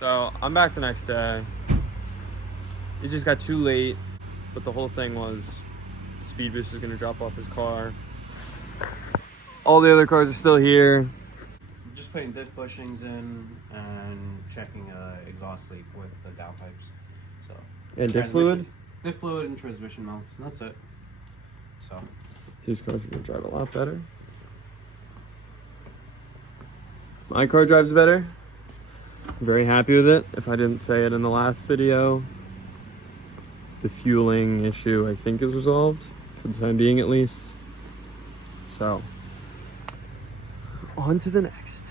So I'm back the next day. It just got too late, but the whole thing was the speed boost was gonna drop off his car. All the other cars are still here. Just putting diff bushings in and checking exhaust leak with the downpipes. So And diff fluid? Diff fluid and transmission mounts, and that's it. So His car's gonna drive a lot better. My car drives better. I'm very happy with it. If I didn't say it in the last video, the fueling issue I think is resolved, for the time being at least. So, on to the next.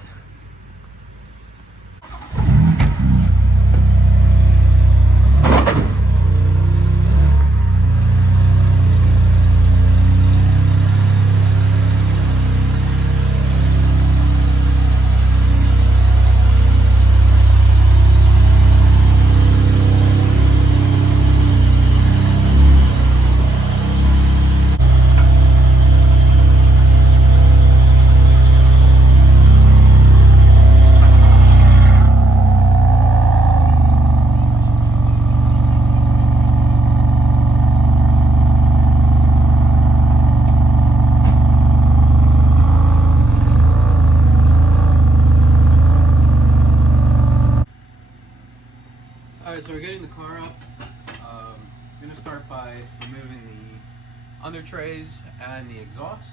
Alright, so we're getting the car up. I'm going to start by removing the under trays and the exhaust.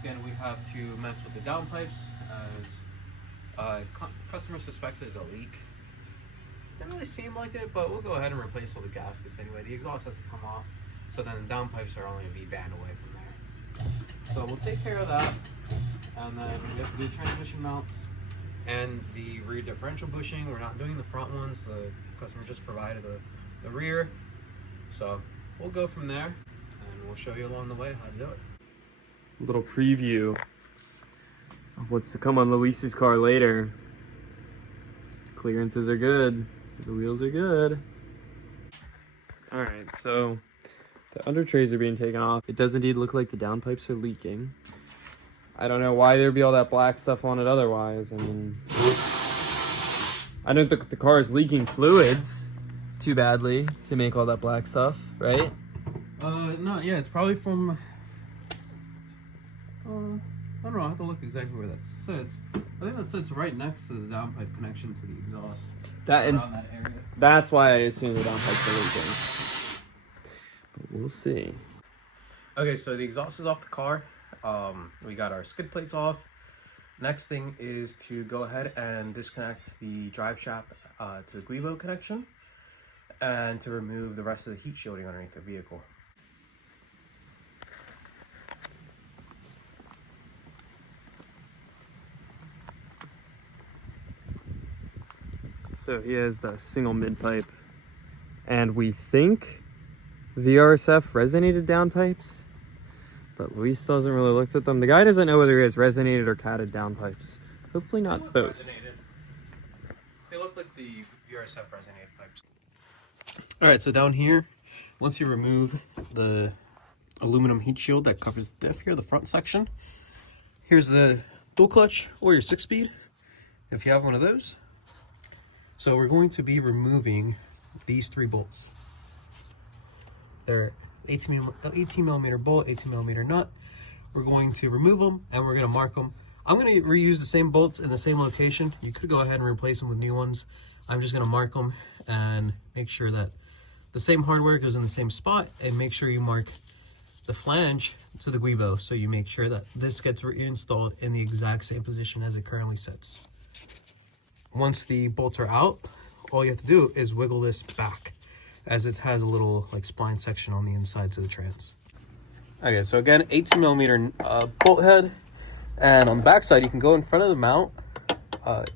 Again, we have to mess with the downpipes as customer suspects there's a leak. Doesn't really seem like it, but we'll go ahead and replace all the gaskets anyway. The exhaust has to come off, so then the downpipes are only a V-band away from there. So we'll take care of that, and then we have to do transmission mounts and the rear differential bushing. We're not doing the front ones. The customer just provided the rear. So we'll go from there, and we'll show you along the way how to do it. A little preview of what's to come on Luis's car later. Clearances are good. The wheels are good. Alright, so the under trays are being taken off. It does indeed look like the downpipes are leaking. I don't know why there'd be all that black stuff on it otherwise. I mean, I don't think the car is leaking fluids too badly to make all that black stuff, right? No, yeah, it's probably from, I don't know, I have to look exactly where that sits. I think that sits right next to the downpipe connection to the exhaust. That area. That's why I assume the downpipes are leaking. But we'll see. Okay, so the exhaust is off the car. We got our skid plates off. Next thing is to go ahead and disconnect the drive shaft to the Guivo connection, and to remove the rest of the heat shielding underneath the vehicle. So he has the single mid pipe, and we think VRSF resonated downpipes, but Luis doesn't really look at them. The guy doesn't know whether he has resonated or catted downpipes. Hopefully not both. Resonated. They look like the VRSF resonated pipes. Alright, so down here, once you remove the aluminum heat shield that covers the diff here, the front section, here's the dual clutch or your 6-speed, if you have one of those. So we're going to be removing these 3 bolts. They're 18 millimeter bolt, 18 millimeter nut. We're going to remove them and we're going to mark them. I'm going to reuse the same bolts in the same location. You could go ahead and replace them with new ones. I'm just going to mark them and make sure that the same hardware goes in the same spot, and make sure you mark the flange to the Guivo, so you make sure that this gets reinstalled in the exact same position as it currently sits. Once the bolts are out, all you have to do is wiggle this back, as it has a little like spline section on the insides of the trans. Okay, so again, 18 millimeter bolt head, and on the back side you can go in front of the mount,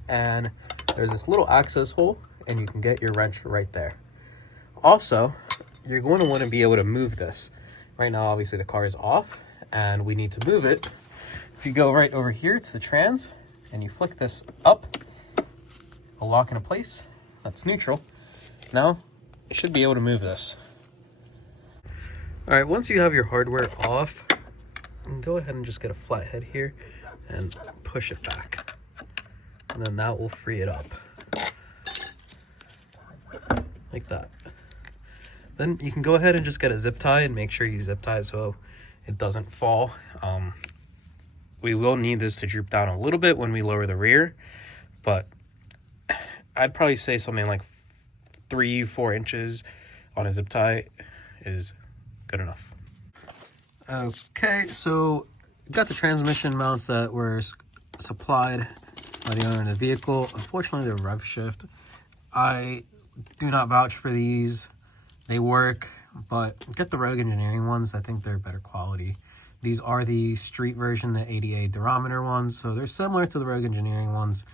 and there's this little access hole, and you can get your wrench right there. Also, you're going to want to be able to move this. Right now, obviously the car is off and we need to move it. If you go right over here to the trans and you flick this up, it'll lock into place. That's neutral. Now you should be able to move this. All right, once you have your hardware off, go ahead and just get a flat head here and push it back, and then that will free it up. like that. Then you can go ahead and just get a zip tie and make sure you zip tie it so it doesn't fall. We will need this to droop down a little bit when we lower the rear, but I'd probably say something like 3-4 inches on a zip tie is good enough. Okay, so got the transmission mounts that were supplied by the owner of the vehicle. Unfortunately, they're Driveshaft. I do not vouch for these. They work, but get the Rogue Engineering ones. I think they're better quality. These are the street version, the 80A durometer ones, so they're similar to the Rogue Engineering ones,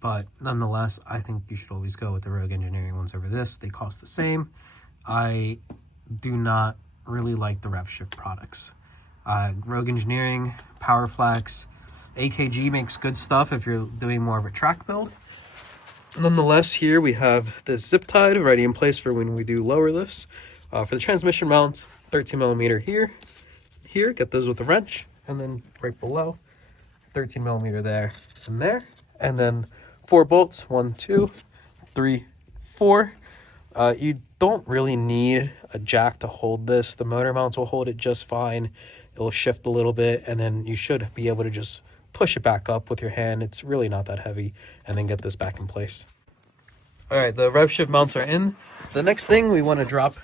but nonetheless, I think you should always go with the Rogue Engineering ones over this. They cost the same. I do not really like the Driveshaft products. Rogue Engineering, Powerflex, AKG makes good stuff if you're doing more of a track build. Nonetheless, here we have this zip tie ready in place for when we do lower this. For the transmission mounts, 13mm here, get those with a wrench, and then right below, 13mm there, and then 4 bolts, 1, 2, 3, 4. You don't really need a jack to hold this. The motor mounts will hold it just fine. It'll shift a little bit, and then you should be able to just push it back up with your hand. It's really not that heavy, and then get this back in place. All right, the Driveshaft mounts are in. The next thing, we want to drop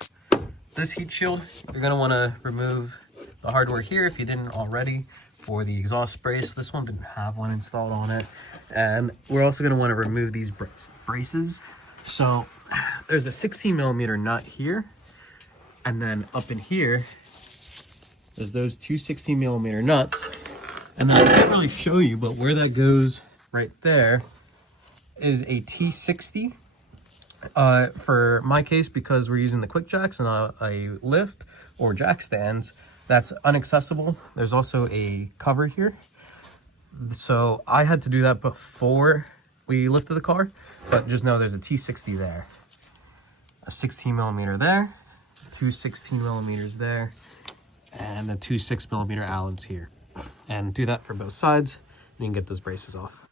this heat shield. You're going to want to remove the hardware here if you didn't already for the exhaust brace. This one didn't have one installed on it. And we're also going to want to remove these braces. So there's a 16mm nut here, and then up in here there's those two 16mm nuts. And then I can't really show you, but where that goes right there is a T60. For my case, because we're using the quick jacks and a lift or jack stands, that's inaccessible. There's also a cover here. So I had to do that before we lifted the car, but just know there's a T60 there. A 16mm there, two 16mm there, and the two 6mm Allens here. And do that for both sides, and you can get those braces off.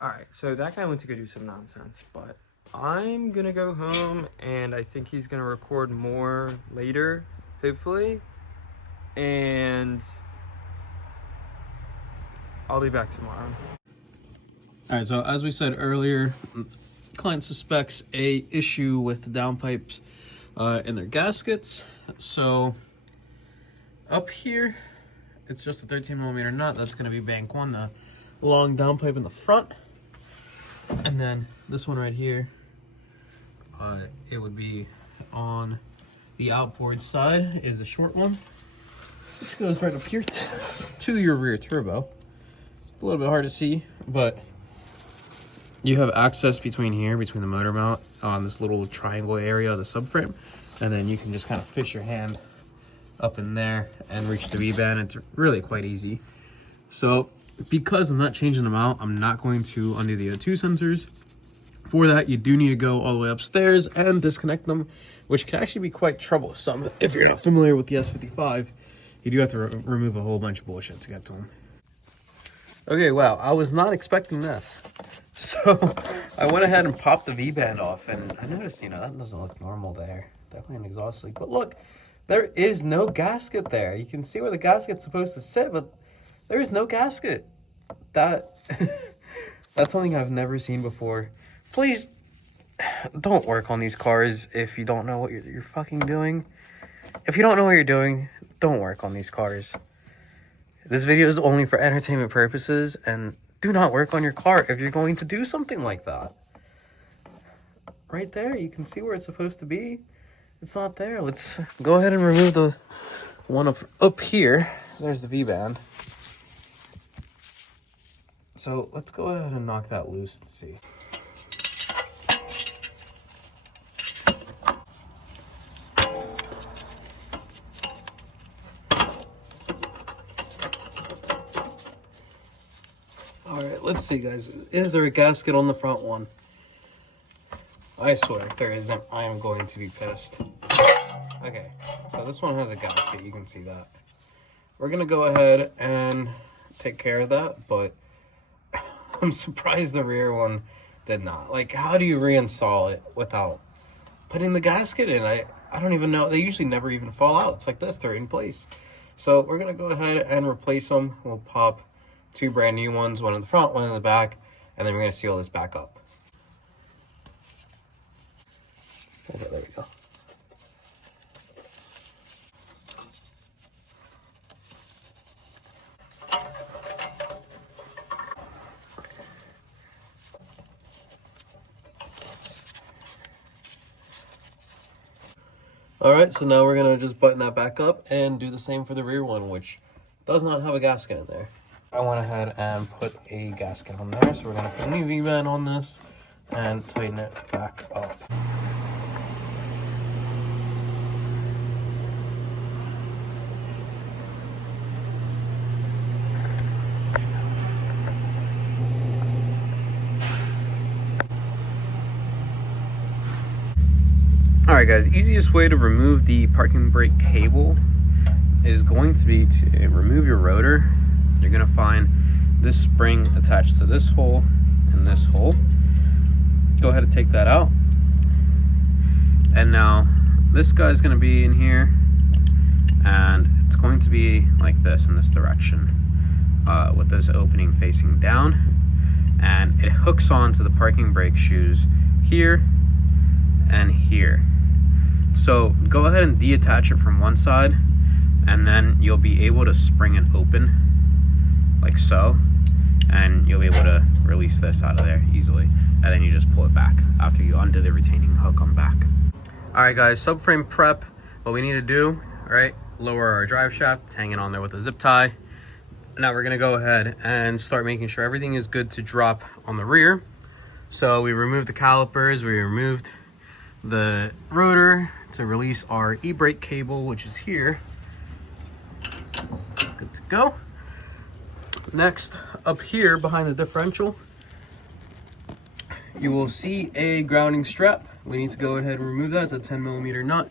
All right, so that guy went to go do some nonsense, but I'm gonna go home, and I think he's gonna record more later, hopefully, and I'll be back tomorrow. All right, so as we said earlier, client suspects a issue with the downpipes in their gaskets. So up here, it's just a 13mm nut. That's gonna be bank 1, the long downpipe in the front. And then this one right here, it would be on the outboard side, is a short one, which goes right up here to your rear turbo. A little bit hard to see, but you have access between here, between the motor mount on this little triangle area of the subframe, and then you can just kind of fish your hand up in there and reach the V-band. It's really quite easy. So because I'm not changing them out, I'm not going to undo the O2 sensors. For that, you do need to go all the way upstairs and disconnect them, which can actually be quite troublesome. If you're not familiar with the S55, you do have to remove a whole bunch of bullshit to get to them. Okay, wow, I was not expecting this. So I went ahead and popped the V-band off, and I noticed, that doesn't look normal there. Definitely an exhaust leak. But look, there is no gasket there. You can see where the gasket's supposed to sit, but there is no gasket. That's something I've never seen before. Please don't work on these cars if you don't know what you're fucking doing. If you don't know what you're doing, don't work on these cars. This video is only for entertainment purposes, and do not work on your car if you're going to do something like that. Right there, you can see where it's supposed to be. It's not there. Let's go ahead and remove the one up here. There's the V-band. So let's go ahead and knock that loose and see. Alright, let's see, guys. Is there a gasket on the front one? I swear, if there isn't, I am going to be pissed. Okay, so this one has a gasket, you can see that. We're gonna go ahead and take care of that, but I'm surprised the rear one did not. Like, how do you reinstall it without putting the gasket in. I don't even know. They usually never even fall out. It's like this, they're in place. So we're gonna go ahead and replace them. We'll pop 2 brand new ones, one in the front, one in the back, and then we're gonna seal this back up. Okay, there we go. Alright, so now we're going to just button that back up and do the same for the rear one, which does not have a gasket in there. I went ahead and put a gasket on there, so we're going to put a new V-band on this and tighten it back up. Alright guys, easiest way to remove the parking brake cable is going to be to remove your rotor. You're going to find this spring attached to this hole and this hole. Go ahead and take that out. And now this guy's going to be in here, and it's going to be like this in this direction, with this opening facing down, and it hooks onto the parking brake shoes here and here. So go ahead and deattach it from one side, and then you'll be able to spring it open like so, and you'll be able to release this out of there easily, and then you just pull it back after you undo the retaining hook on the back. All right guys, subframe prep. What we need to do, right, lower our drive shaft. It's hanging on there with a zip tie. Now we're gonna go ahead and start making sure everything is good to drop on the rear. So we removed the calipers, we removed the rotor to release our e-brake cable, which is here. It's good to go. Next, up here behind the differential, you will see a grounding strap. We need to go ahead and remove that. It's a 10mm nut.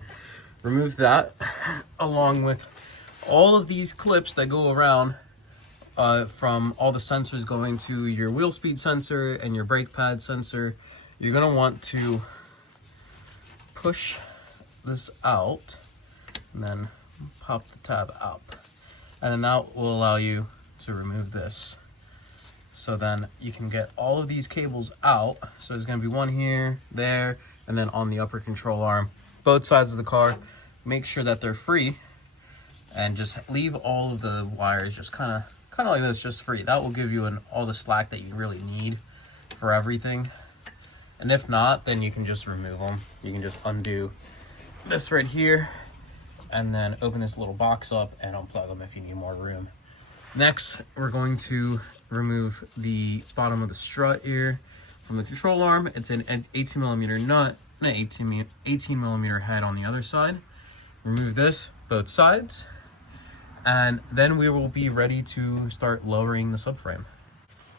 Remove that along with all of these clips that go around from all the sensors going to your wheel speed sensor and your brake pad sensor. You're going to want to push this out and then pop the tab up, and then that will allow you to remove this. So then you can get all of these cables out. So there's going to be one here, there, and then on the upper control arm, both sides of the car. Make sure that they're free, and just leave all of the wires just kind of like this, just free. That will give you all the slack that you really need for everything. And if not, then you can just remove them. You can just undo this right here, and then open this little box up and unplug them if you need more room. Next, we're going to remove the bottom of the strut here from the control arm. It's an 18mm nut and an 18mm head on the other side. Remove this, both sides, and then we will be ready to start lowering the subframe.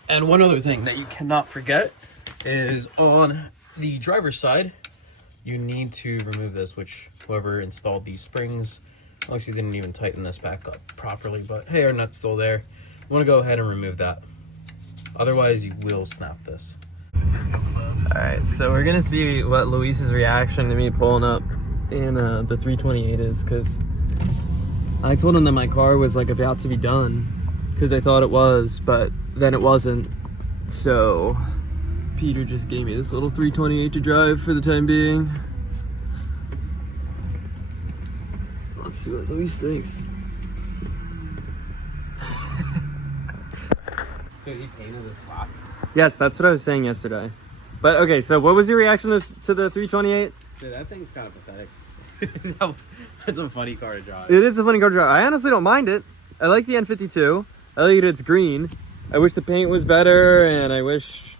And one other thing that you cannot forget is on the driver's side, you need to remove this, which whoever installed these springs obviously didn't even tighten this back up properly, but hey, our nut's still there. You want to go ahead and remove that. Otherwise, you will snap this. All right, so we're gonna see what Luis's reaction to me pulling up in the 328 is, because I told him that my car was like about to be done, because I thought it was, but then it wasn't. So Peter just gave me this little 328 to drive for the time being. Let's see what Luis thinks. Dude, he painted this black. Yes, that's what I was saying yesterday. But okay, so what was your reaction to the 328? Dude, that thing's kind of pathetic. That's a funny car to drive. It is a funny car to drive. I honestly don't mind it. I like the N52. I like it's green. I wish the paint was better, and I wish,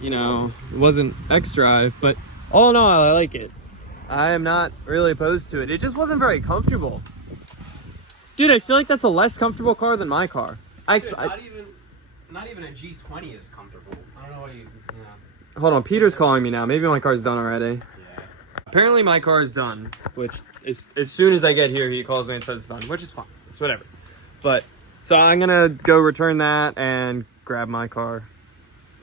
you know, it wasn't X-Drive, but all in all, I like it. I am not really opposed to it. It just wasn't very comfortable. Dude, I feel like that's a less comfortable car than my car. Dude, not even a G20 is comfortable. I don't know what you... Yeah. Hold on, Peter's calling me now. Maybe my car's done already. Yeah. Apparently my car is done, which is, as soon as I get here, he calls me and says it's done, which is fine. It's whatever. But, so I'm gonna go return that and grab my car.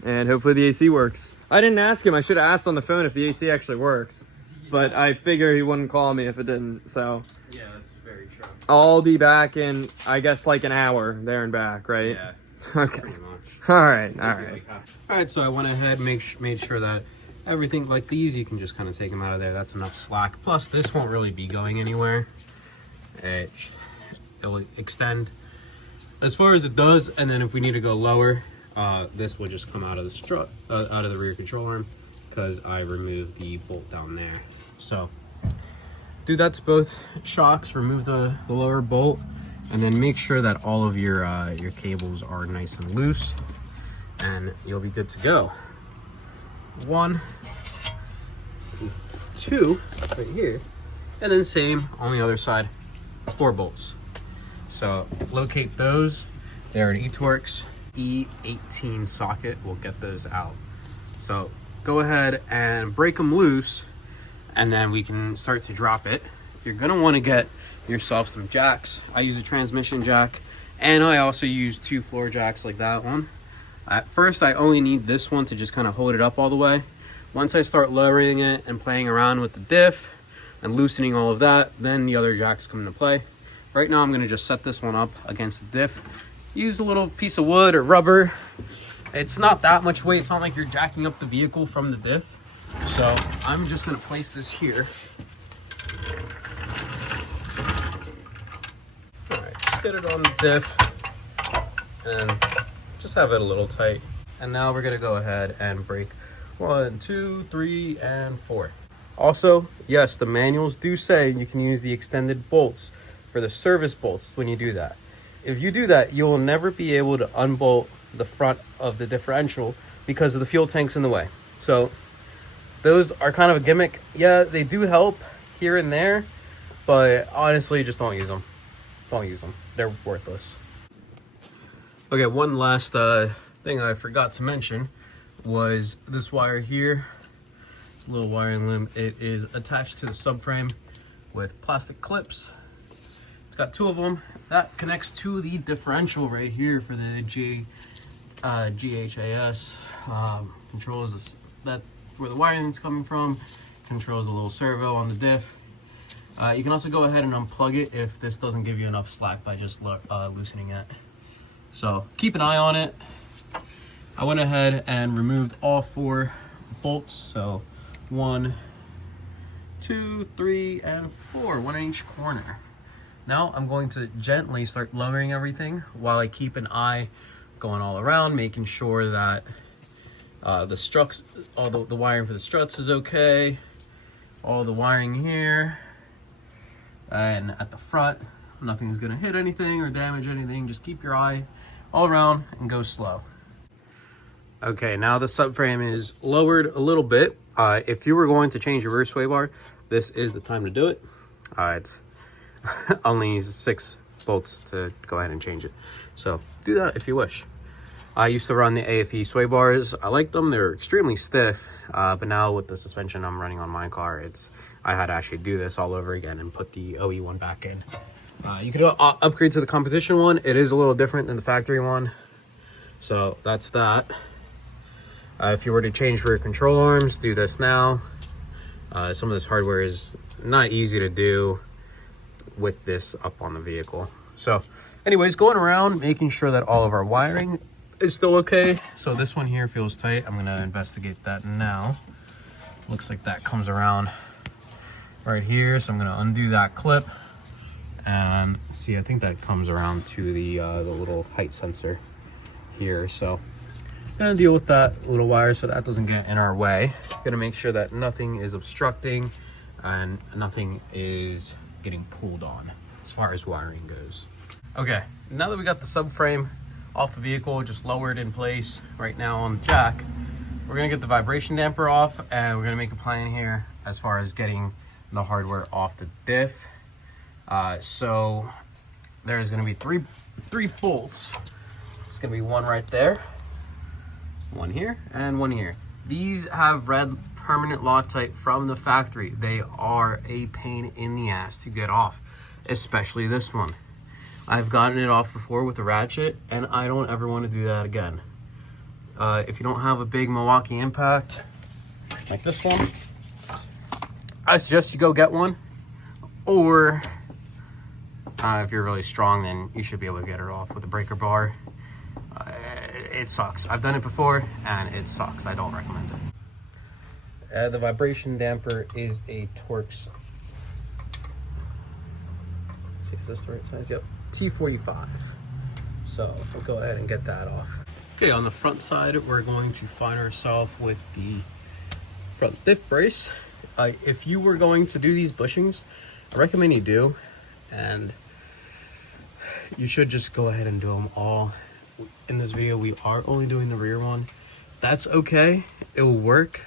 And hopefully the AC works. I didn't ask him. I should have asked on the phone if the AC actually works. but I figure he wouldn't call me if it didn't, so. Yeah, that's very true. I'll be back in, I guess, like an hour there and back, right? Yeah. Okay. Pretty much. All right. All right, so I went ahead, made sure that everything like these, you can just kind of take them out of there. That's enough slack. Plus, this won't really be going anywhere. It'll extend as far as it does, and then if we need to go lower, this will just come out of the strut, out of the rear control arm, because I removed the bolt down there. So do that to both shocks, remove the lower bolt, and then make sure that all of your cables are nice and loose, and you'll be good to go. 1, 2 right here, and then same on the other side, 4 bolts. So locate those. They're an eTorx E18 socket. We'll get those out. So go ahead and break them loose, and then we can start to drop it. You're gonna want to get yourself some jacks. I use a transmission jack, and I also use 2 floor jacks like that one. At first, I only need this one to just kind of hold it up all the way. Once I start lowering it and playing around with the diff and loosening all of that, then the other jacks come into play. Right now, I'm gonna just set this one up against the diff. Use a little piece of wood or rubber. It's not that much weight. It's not like you're jacking up the vehicle from the diff. So I'm just gonna place this here. All right, just get it on the diff and just have it a little tight. And now we're gonna go ahead and break 1, 2, 3, and 4. Also, yes, the manuals do say you can use the extended bolts for the service bolts when you do that. If you do that, you will never be able to unbolt the front of the differential because of the fuel tanks in the way. So those are kind of a gimmick. Yeah, they do help here and there, but honestly, just don't use them. Don't use them. They're worthless. Okay, one last thing I forgot to mention was this wire here. This little wiring loom. It is attached to the subframe with plastic clips. It's got 2 of them. That connects to the differential right here for the GHAS. Controls this, that where the wiring is coming from. Controls a little servo on the diff. You can also go ahead and unplug it if this doesn't give you enough slack by just loosening it. So keep an eye on it. I went ahead and removed all 4 bolts. So 1, 2, 3, and 4, 1 in each corner. Now I'm going to gently start lowering everything while I keep an eye going all around, making sure that the struts, all the wiring for the struts is okay. All the wiring here and at the front, nothing's gonna hit anything or damage anything. Just keep your eye all around and go slow. Okay, now the subframe is lowered a little bit. If you were going to change your rear sway bar, this is the time to do it. It's only 6 bolts to go ahead and change it. So do that if you wish. I used to run the AFE sway bars. I like them. They're extremely stiff. But now with the suspension I'm running on my car, I had to actually do this all over again and put the OE one back in. You could upgrade to the competition one. It is a little different than the factory one. So that's that. If you were to change rear control arms, do this now. Some of this hardware is not easy to do with this up on the vehicle. So anyways, going around making sure that all of our wiring is still okay. So this one here feels tight. I'm gonna investigate that now. Looks like that comes around right here. So I'm gonna undo that clip and see, I think that comes around to the little height sensor here. So I'm gonna deal with that little wire so that doesn't get in our way. Gonna make sure that nothing is obstructing and nothing is getting pulled on as far as wiring goes. Okay, now that we got the subframe off the vehicle, just lowered in place right now on the jack, we're gonna get the vibration damper off and we're gonna make a plan here as far as getting the hardware off the diff. So there's gonna be three bolts. It's gonna be one right there, one here, and one here. These have red permanent Loctite from the factory. They are a pain in the ass to get off, especially this one. I've gotten it off before with a ratchet and I don't ever want to do that again. If you don't have a big Milwaukee impact like this one, I suggest you go get one, or if you're really strong, then you should be able to get it off with a breaker bar. It sucks. I've done it before, and it sucks. I don't recommend it. The vibration damper is a Torx. Let's see, is this the right size? Yep, T45. So we'll go ahead and get that off. Okay, on the front side, we're going to find ourselves with the front diff brace. If you were going to do these bushings, I recommend you do, and you should just go ahead and do them all. In this video, we are only doing the rear one. That's okay, it will work,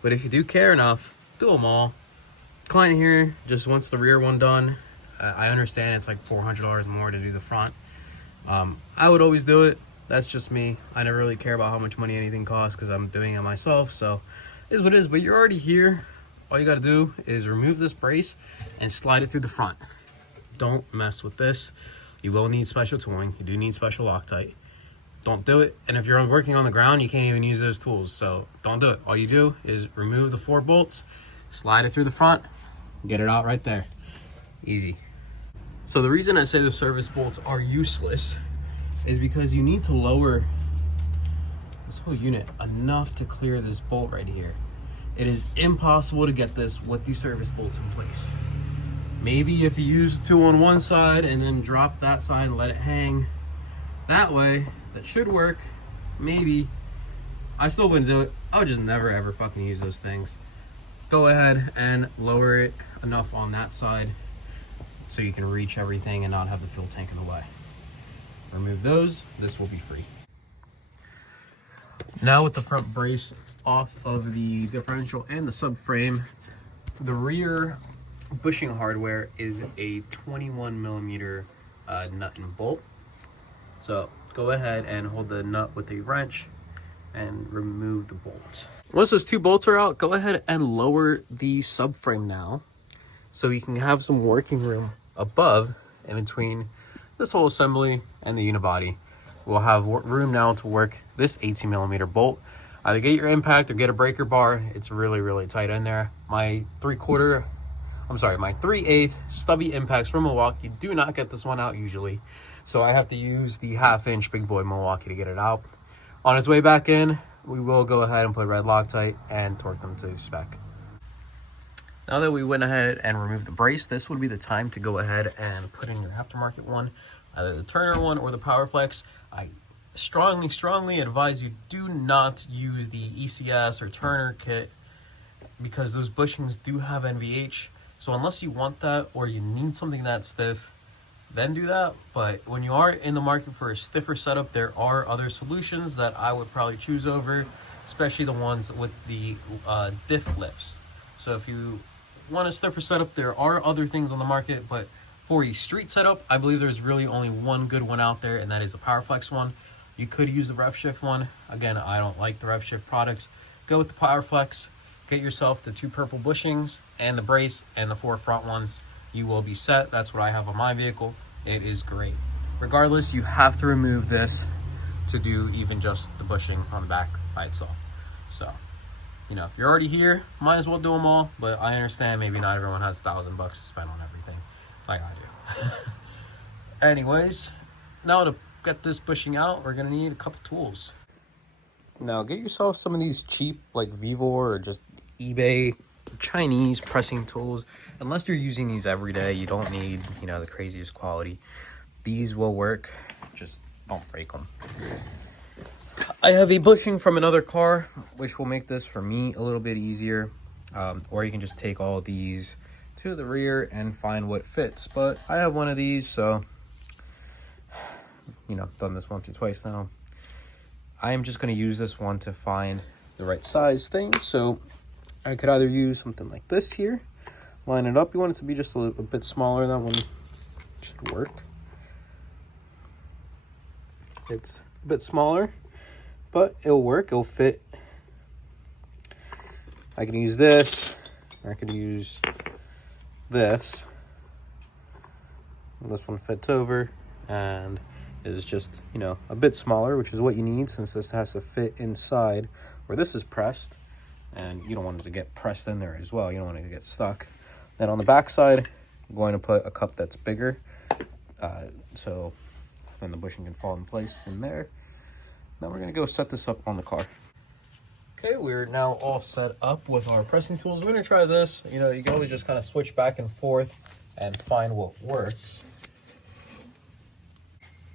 but if you do care enough, do them all. Client here just wants the rear one done. I understand it's like $400 more to do the front. I would always do it. That's just me. I never really care about how much money anything costs because I'm doing it myself, so it is what it is. But you're already here. All you got to do is remove this brace and slide it through the front. Don't mess with this. You will need special tooling. You do need special Loctite. Don't do it. And if you're working on the ground, you can't even use those tools, so don't do it. All you do is remove the 4 bolts, slide it through the front, get it out right there. Easy. So the reason I say the service bolts are useless is because you need to lower this whole unit enough to clear this bolt right here. It is impossible to get this with these service bolts in place. Maybe if you use 2 on one side and then drop that side and let it hang that way, that should work. Maybe. I still wouldn't do it. I would just never ever fucking use those things. Go ahead and lower it enough on that side so you can reach everything and not have the fuel tank in the way. Remove those. This will be free. Now with the front brace off of the differential and the subframe, the rear bushing hardware is a 21mm nut and bolt. So go ahead and hold the nut with a wrench and remove the bolt. Once those 2 bolts are out, go ahead and lower the subframe now so you can have some working room above in between this whole assembly and the unibody. We'll have room now to work this 18mm bolt. Either get your impact or get a breaker bar. It's really, really tight in there. My 3/8 stubby impacts from Milwaukee do not get this one out usually, so I have to use the 1/2" big boy Milwaukee to get it out. On its way back in, we will go ahead and put red Loctite and torque them to spec. Now that we went ahead and removed the brace, this would be the time to go ahead and put in your aftermarket one, either the Turner one or the PowerFlex. I strongly advise you do not use the ECS or Turner kit because those bushings do have NVH. So unless you want that or you need something that stiff, then do that. But when you are in the market for a stiffer setup, there are other solutions that I would probably choose over, especially the ones with the diff lifts. So if you want a stiffer setup, there are other things on the market, but for a street setup, I believe there's really only one good one out there, and that is the PowerFlex one. You could use the Reassembly one. Again, I don't like the Reassembly products. Go with the PowerFlex. Get yourself the 2 purple bushings and the brace and the 4 front ones. You will be set. That's what I have on my vehicle. It is great. Regardless, you have to remove this to do even just the bushing on the back by itself. So, you know, if you're already here, might as well do them all. But I understand maybe not everyone has $1,000 to spend on everything like I do. Anyways, now to get this bushing out, we're gonna need a couple tools. Now get yourself some of these cheap like Vivo or just eBay Chinese pressing tools. Unless you're using these every day, you don't need, you know, the craziest quality. These will work, just don't break them. I have a bushing from another car, which will make this for me a little bit easier. Or you can just take all these to the rear and find what fits. But I have one of these, so, you know, done this once or twice now. I am just going to use this one to find the right size thing. So I could either use something like this here, line it up. You want it to be just a bit smaller. That one should work. It's a bit smaller, but it'll work. It'll fit. I can use this, or I can use this. This one fits over and is just, you know, a bit smaller, which is what you need since this has to fit inside where this is pressed. and you don't want it to get pressed in there as well. You don't want it to get stuck. Then on the back side, I'm going to put a cup that's bigger, so then the bushing can fall in place in there. Now we're going to go set this up on the car. Okay, we're now all set up with our pressing tools. We're going to try this. You know, you can always just kind of switch back and forth and find what works.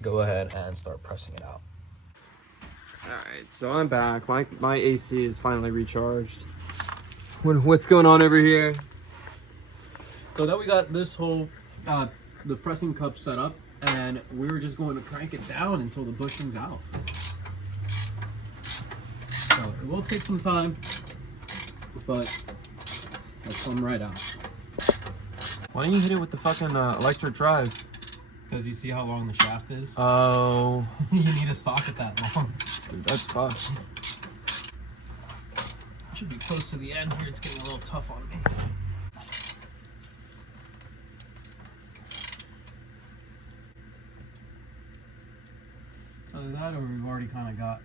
Go ahead and start pressing it out. Alright, so I'm back. My AC is finally recharged. What's going on over here? So now we got this whole, the pressing cup set up, and we were just going to crank it down until the bushing's out. So it will take some time, but let's come right out. Why don't you hit it with the fucking electric drive? Because you see how long the shaft is? Oh. You need a socket that long. Dude, that's fucked. Should be close to the end here. It's getting a little tough on me. So that, or we've already kind of got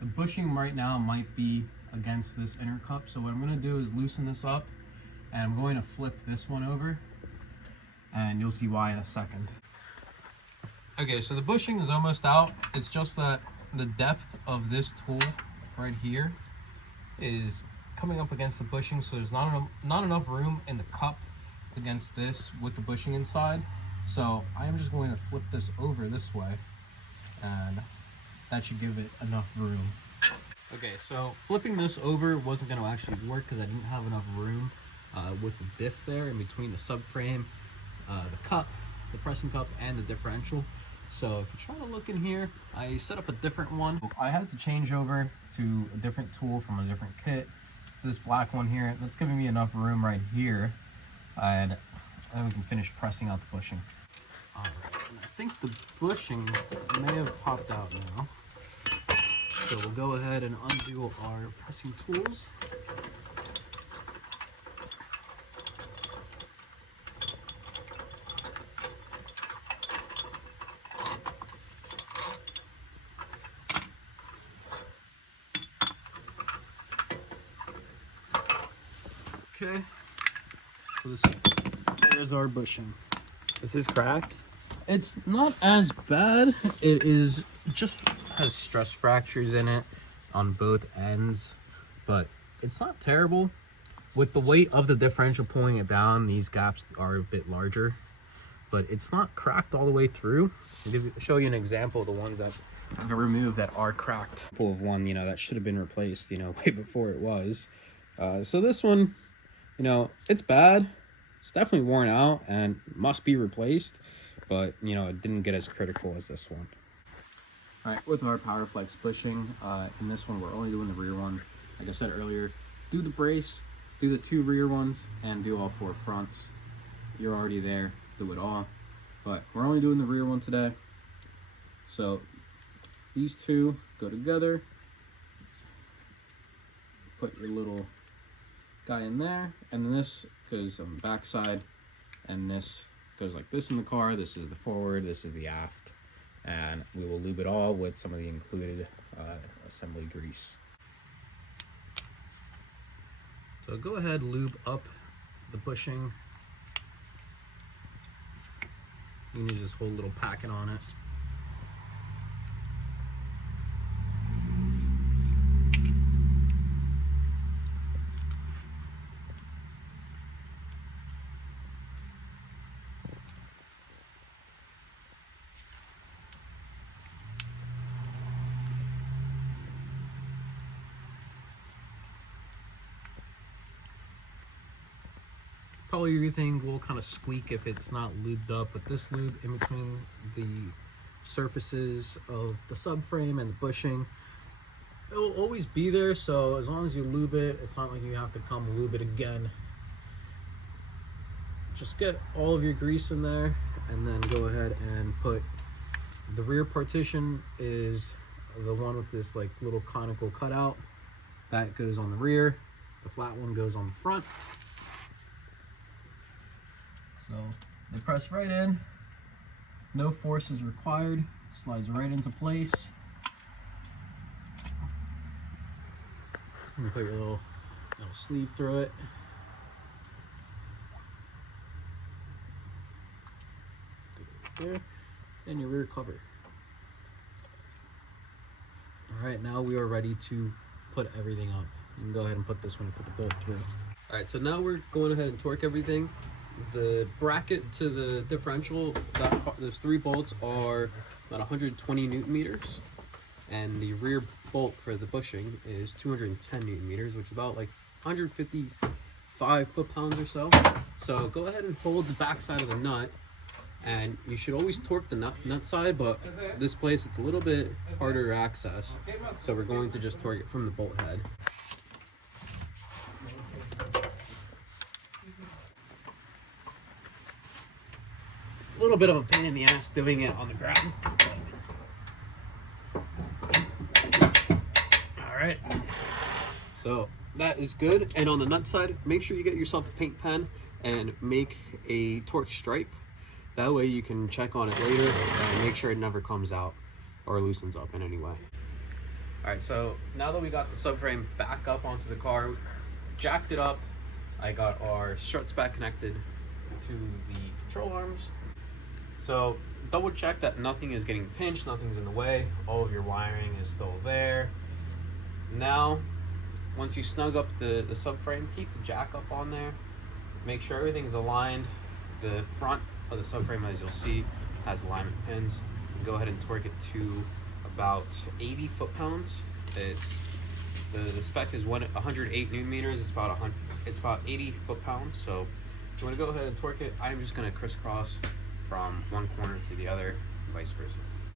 the bushing right now might be against this inner cup. So what I'm going to do is loosen this up, and I'm going to flip this one over, and you'll see why in a second. Okay, so the bushing is almost out. It's just that the depth of this tool right here is coming up against the bushing, so there's not enough room in the cup against this with the bushing inside. So I am just going to flip this over this way, and that should give it enough room. Okay, so flipping this over wasn't going to actually work because I didn't have enough room with the diff there in between the subframe, the cup, the pressing cup, and the differential. So if you try to look in here, I set up a different one. I had to change over to a different tool from a different kit. It's this black one here. That's giving me enough room right here, and then we can finish pressing out the bushing. Alright, and I think the bushing may have popped out now. So we'll go ahead and undo our pressing tools. Okay, so there's our bushing. This is cracked? It's not as bad. It is just has stress fractures in it on both ends, but it's not terrible. With the weight of the differential pulling it down, these gaps are a bit larger, but it's not cracked all the way through. I'll show you an example of the ones that I've removed that are cracked. Pull of one, you know, that should have been replaced, you know, way before it was. So this one, you know, it's bad. It's definitely worn out and must be replaced, but, you know, it didn't get as critical as this one. All right, with our PowerFlex bushing, in this one, we're only doing the rear one. Like I said earlier, do the brace, do the 2 rear ones, and do all 4 fronts. You're already there, do it all. But we're only doing the rear one today. So these 2 go together. Put your little guy in there, and then this goes on the back side, and this goes like this in the car. This is the forward, this is the aft, and we will lube it all with some of the included assembly grease. So go ahead, lube up the bushing. You need this whole little packet on it. Probably everything will kind of squeak if it's not lubed up, but this lube in between the surfaces of the subframe and the bushing, it will always be there. So as long as you lube it, it's not like you have to come lube it again. Just get all of your grease in there, and then go ahead and put the rear partition is the one with this like little conical cutout that goes on the rear. The flat one goes on the front. So they press right in, no force is required, slides right into place. You put your little sleeve through it. There, and your rear cover. Alright, now we are ready to put everything up. You can go ahead and put this one, put the bolt through. Alright, so now we're going ahead and torque everything. The bracket to the differential, those 3 bolts are about 120 Newton meters. And the rear bolt for the bushing is 210 Newton meters, which is about like 155 foot-pounds or so. So go ahead and hold the back side of the nut. And you should always torque the nut side, but this place it's a little bit harder to access. So we're going to just torque it from the bolt head. It's a little bit of a pain in the ass doing it on the ground. Alright. So that is good. And on the nut side, make sure you get yourself a paint pen and make a torque stripe. That way you can check on it later and make sure it never comes out or loosens up in any way. Alright, so now that we got the subframe back up onto the car, jacked it up, I got our struts back connected to the control arms. So double check that nothing is getting pinched, nothing's in the way, all of your wiring is still there. Now, once you snug up the subframe, keep the jack up on there, make sure everything's aligned. The front of the subframe, as you'll see, has alignment pins. Go ahead and torque it to about 80 foot-pounds. The spec is 108 Newton meters. It's about 80 foot-pounds. So if you want to go ahead and torque it, I'm just going to crisscross from one corner to the other, vice versa.